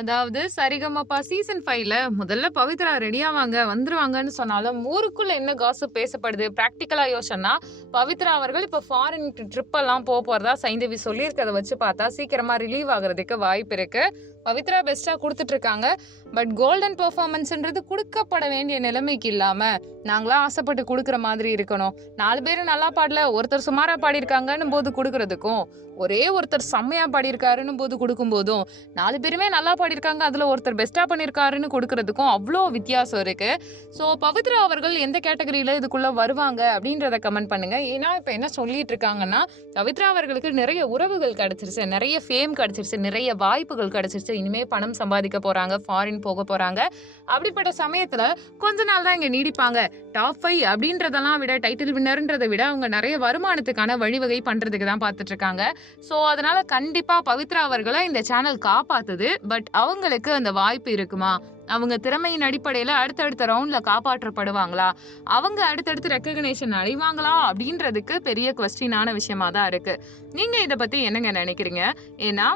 அதாவது சரிகமப்பா சீசன் ஃபைவ்ல முதல்ல பவித்ரா ரெடியாவாங்க வந்துருவாங்கன்னு சொன்னாலும் ஊருக்குள்ள என்ன காசு பேசப்படுது? ப்ராக்டிக்கலா யோசனா பவித்ரா அவர்கள் இப்போ ஃபாரின் ட்ரிப் எல்லாம் போக போறதா சைந்தவி சொல்லியிருக்கதை வச்சு பார்த்தா சீக்கிரமா ரிலீவ் ஆகுறதுக்கு வாய்ப்பு இருக்கு. பவித்ரா பெஸ்டா கொடுத்துட்டு இருக்காங்க பட் கோல்டன் பெர்ஃபார்மன்ஸ்ன்றது கொடுக்கப்பட வேண்டிய நிலைமைக்கு இல்லாம நாங்களாம் ஆசைப்பட்டு கொடுக்குற மாதிரி இருக்கணும். நாலு பேரும் நல்லா பாடல ஒருத்தர் சுமாரா பாடியிருக்காங்கன்னு போது கொடுக்கறதுக்கும் ஒரே ஒருத்தர் செம்மையா பாடியிருக்காருன்னு போது கொடுக்கும் போதும் நாலு பேருமே நல்லா பாடியிருக்காங்க அதில் ஒருத்தர் பெஸ்ட்டாக பண்ணியிருக்காருன்னு கொடுக்கறதுக்கும் அவ்வளோ வித்தியாசம் இருக்குது ஸோ பவித்ரா அவர்கள் எந்த கேட்டகரியில இதுக்குள்ளே வருவாங்க அப்படின்றத கமெண்ட் பண்ணுங்க. ஏன்னா இப்போ என்ன சொல்லிட்டு இருக்காங்கன்னா பவித்ரா அவர்களுக்கு நிறைய உறவுகள் கிடச்சிருச்சு. நிறைய ஃபேம் கிடச்சிருச்சு. நிறைய வாய்ப்புகள் கிடச்சிருச்சு. இனிமேல் பணம் சம்பாதிக்க போகிறாங்க ஃபாரின் போக போகிறாங்க அப்படிப்பட்ட சமயத்தில் கொஞ்ச நாள் தான் இங்கே நீடிப்பாங்க. டாப் ஃபைவ் அப்படின்றதெல்லாம் விட டைட்டில் வின்னர்ன்றதை விட அவங்க நிறைய வருமானத்துக்கான வழிவகை பண்ணுறதுக்கு தான் பார்த்துட்ருக்காங்க ஸோ அதனால் கண்டிப்பாக பவித்ரா அவர்களை இந்த சேனல் காப்பாற்றுது பட் அவங்களுக்கு அந்த வாய்ப்பு இருக்குமா? அவங்க திறமையின் அடிப்படையில் அடுத்தடுத்த ரவுண்டில் காப்பாற்றப்படுவாங்களா? அவங்க அடுத்தடுத்து ரெக்கக்னேஷன் அடைவாங்களா? அப்படின்றதுக்கு பெரிய கொஸ்டினான விஷயமா தான் இருக்குது நீங்கள் இதை பற்றி என்னங்க நினைக்கிறீங்க? ஏன்னா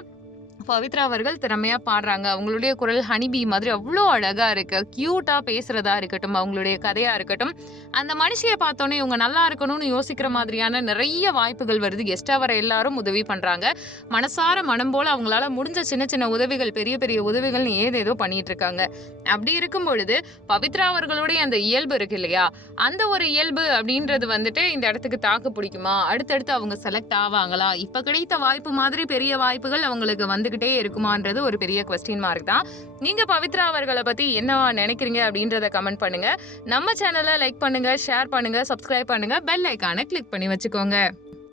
பவித்ரா அவர்கள் திறமையா பாடுறாங்க. அவங்களுடைய குரல் ஹனிபி மாதிரி அவ்வளோ அழகா இருக்கு. கியூட்டா பேசுறதா இருக்கட்டும் அவங்களுடைய கதையா இருக்கட்டும். அந்த மனுஷியை பார்த்தோன்னே இவங்க நல்லா இருக்கணும்னு யோசிக்கிற மாதிரியான நிறைய வாய்ப்புகள் வருது. கெஸ்டா வர எல்லாரும் உதவி பண்றாங்க. மனசார மனம் போல அவங்களால முடிஞ்ச சின்ன சின்ன உதவிகள் பெரிய பெரிய உதவிகள்னு ஏதேதோ பண்ணிட்டு இருக்காங்க. அப்படி இருக்கும் பொழுது பவித்ரா அவர்களுடைய அந்த இயல்பு இருக்கு இல்லையா? அந்த ஒரு இயல்பு அப்படின்றது வந்துட்டு இந்த இடத்துக்கு தாக்கு பிடிக்குமா? அடுத்தடுத்து அவங்க செலக்ட் ஆவாங்களா? இப்ப கிடைத்த வாய்ப்பு மாதிரி பெரிய வாய்ப்புகள் அவங்களுக்கு வந்துகிட்டே இருக்குமான்றது ஒரு பெரிய கொஸ்டின் மார்க் தான். நீங்கள் பவித்ரா அவர்களை பற்றி என்ன நினைக்கிறீங்க அப்படின்றத கமெண்ட் பண்ணுங்க. நம்ம சேனலை லைக் பண்ணுங்கள் ஷேர் பண்ணுங்க சப்ஸ்கிரைப் பண்ணுங்கள் பெல் ஐக்கானை கிளிக் பண்ணி வச்சுக்கோங்க.